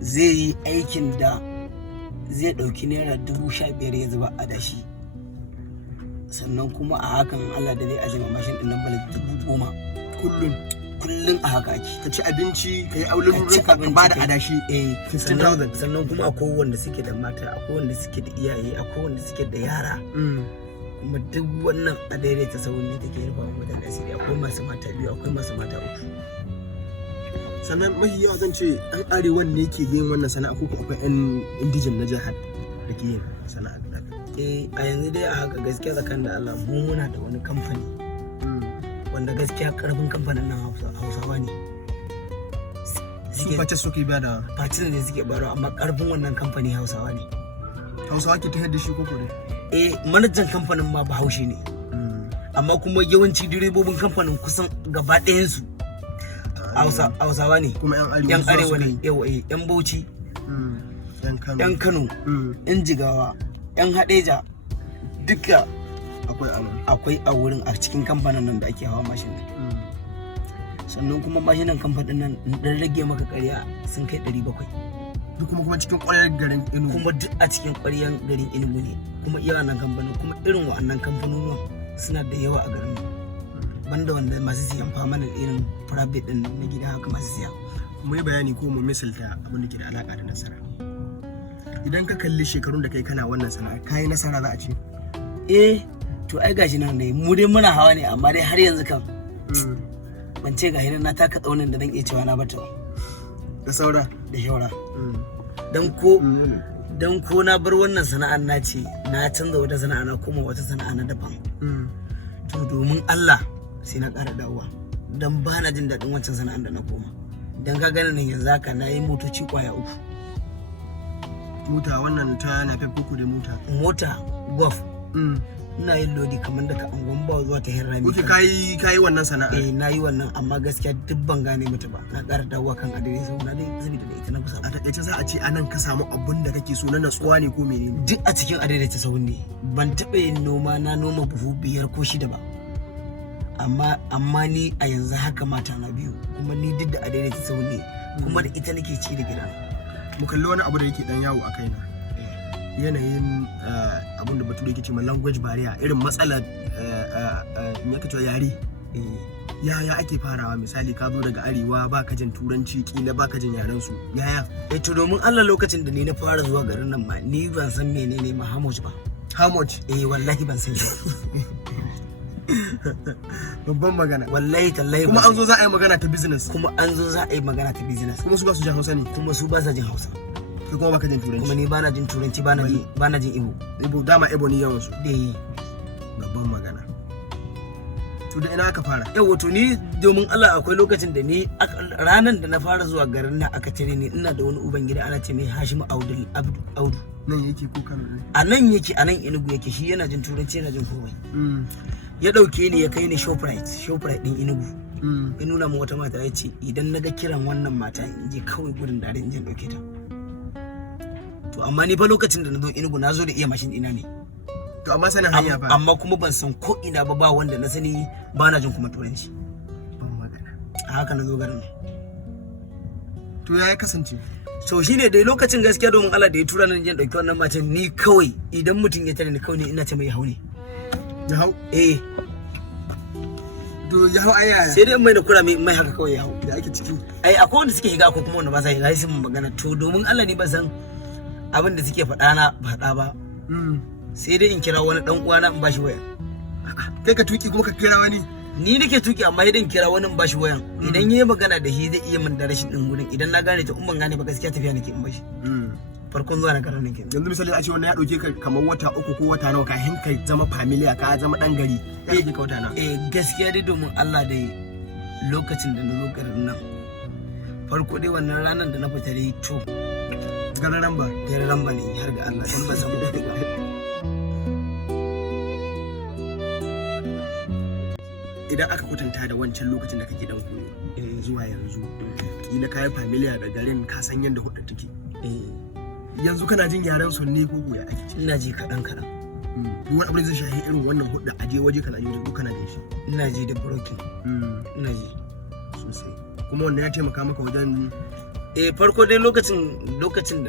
zai yi aikin da zai ɗauki naira 15,000 ya zuba a dashi, sannan kuma a hakan Allah da zai ajima mashin ɗin nan bala 10,000 kullum a haka ake. Ka ci abinci, ka yi aulun wurin ka ba da adashi 15,000. Sannan kuma akwai wanda suke da mata, akwai wanda suke da iyaye, akwai wanda suke da yara. Kuma duk wannan a daidaita sauran ne take rufa wa mutane asiri. Akwai masu mata 2, akwai masu mata 3. Sannan mafi yawa zan ce ɗan arewan ne ke yin wannan sana'a ko akwai 'yan indijin na jihar da ke yin sana'a da a yanzu dai a haka gaskiya tsakanin da Allah mu muna da wani kamfani wanda gaskiya karfin kamfanin nan Hausawa ne. Su face suke ba da facin ne suke baro, amma karfin wannan kamfani Hausawa ne. Hausawa ke ta yadda shi koko dai? Manajan kamfanin ma Bahaushe ne. Amma kuma yawanci direbobin kamfanin kusan gaba ɗayansu Hausawa ne. Kuma 'yan arewa ne. Yawa 'yan Bauchi, 'yan Kano, 'yan Jigawa, 'yan Hadeja, duka akwai a wurin a cikin kamfanin nan da ake hawa mashin. Sannan kuma mashinan kamfanin nan dan rage maka ƙarya sun kai 700. Duk kuma cikin ƙwaryar garin Enugu. Kuma duk a cikin ƙwaryar garin Enugu ne. Kuma iya wannan kamfanin, kuma irin wa'annan kamfanonuwan suna da yawa a garin nan. Banda wanda masu siyan famanin irin private din na gida haka masu siya. Mu yi bayani ko mu misalta abin da ke da alaka da nasara. Idan ka kalli shekarun da kai kana wannan sana'a, kai nasara za a ce? To ai gashi nan ne, mu dai muna hawa ne, amma dai har yanzu kan ban ce gashi nan na taka tsaunin da zan iya cewa na bata da saura da shaura. Dan ko na bar wannan sana'ar na ce na canza wata sana'a na koma wata sana'a na daban. To domin Allah sai na ƙara dawowa, dan ba na jin daɗin wancan sana'ar da na koma. Dan ka gani nan yanzu haka na yi motoci kwaya 3. Mota wannan ta na kuku da mota golf. Ina yin lodi kamar daga angon ba zuwa ta Herrami. Kuke kayi wannan sana'a? Na yi wannan, amma gaskiya duk ban gane mata ba. Na ƙara dawowa kan adire saboda dai saboda da ita na kusa. A takaice za a ce anan ka samu abun da kake so na natsuwa ne ko menene? Duk a cikin adire ta sahun ne. Ban taɓa yin noma na noma buhu 5 ko 6 ba. Amma ni a yanzu haka mata na 2, kuma ni duk da adire ta sahun ne, kuma da ita nake ci da gida. Mu kalli wani abu da yake dan yawo a kaina. Yanayin abin da bature yake cewa language barrier, irin matsalar me aka cewa yare. Yaya ake farawa? Misali ka zo daga arewa baka jin turanci, kila baka jin yaren su, yaya? To domin Allah lokacin da ni na fara zuwa garin nan ma ni ban san menene ma how much ba. How much? Wallahi ban san shi. Babban magana. Wallahi tallahi. Kuma an zo za a yi magana ta business. Kuma su ba su jin Hausa ne. Kuma su ba sa jin Hausa. Kai kuma baka jin turanci. Kuma ni bana jin turanci, bana jin Igbo. Igbo dama Igbo ne yawan su. Dai babban magana. To da ina aka fara? Yawa to ni domin Allah akwai lokacin da ni ranan da na fara zuwa garin nan aka tare ni, ina da wani uban gida ana ce mai Hashim Audu. Nan yake ko Kano ne? A nan yake, a nan Enugu yake, shi yana jin turanci yana jin komai. Ya dauke ni ya kai ni Shoprite din Enugu. Ya nuna mu wata mata ya ce idan na ga kiran wannan mata in je kawai gudun dare in je dauke ta. To amma ni fa lokacin da na zo Enugu na zo da iya mashin ina ne. To amma sanin hanya ba. Amma kuma ban san ko ina ba wanda na sani, ba na jin kuma turanci. Ban magana. A haka na zo garin. To ya kasance? So shine dai lokacin gaskiya domin Allah da ya tura ni jin dauki wannan matan, ni kawai idan mutum ya tare ni kawai ina ce mai hau ne. Ya hau? To ya hau aya. Sai dai mai da kura mai haka kawai ya hau. Da ake ciki. Akwai wanda suke higa, akwai kuma wanda ba sa higa, sai mun magana. To domin Allah ni ba san abin da suke faɗa na faɗa ba. Sai dai in kira wani dan uwana in bashi waya. Kai ka tuki kuma ka kira wani? Ni nake tuki, amma idan kira wani in bashi wayan. Idan yayi magana da shi zai iya min da rashin din gurin. Idan na gane ta, in ban gane ba gaskiya tafiya nake in bashi. Farkon zuwa na garin nan kenan. Yanzu misali a ce wannan ya dauke ka kamar wata 3 ko wata nawa kafin ka zama familia, ka zama dan gari. Ya dauke ka wata nawa? Gaskiya dai domin Allah dai lokacin da na zo garin nan, farko dai wannan ranar da na fita dai to garin Ramba ne har ga Allah, in ba samu kuɗi ba. Idan aka kwatanta da wancan lokacin da kake dan koyo zuwa yanzu, kila kayan familia da garin ka san yadda hudu take. Yanzu kana jin yaren su ne ko ya ake ci? Ina ji kaɗan. Wani abu zai shahi irin wannan hudu a je waje kana yi duk kana da shi. Ina ji da broken. Ina ji sosai. Kuma wannan ya taimaka maka wajen farko dai lokacin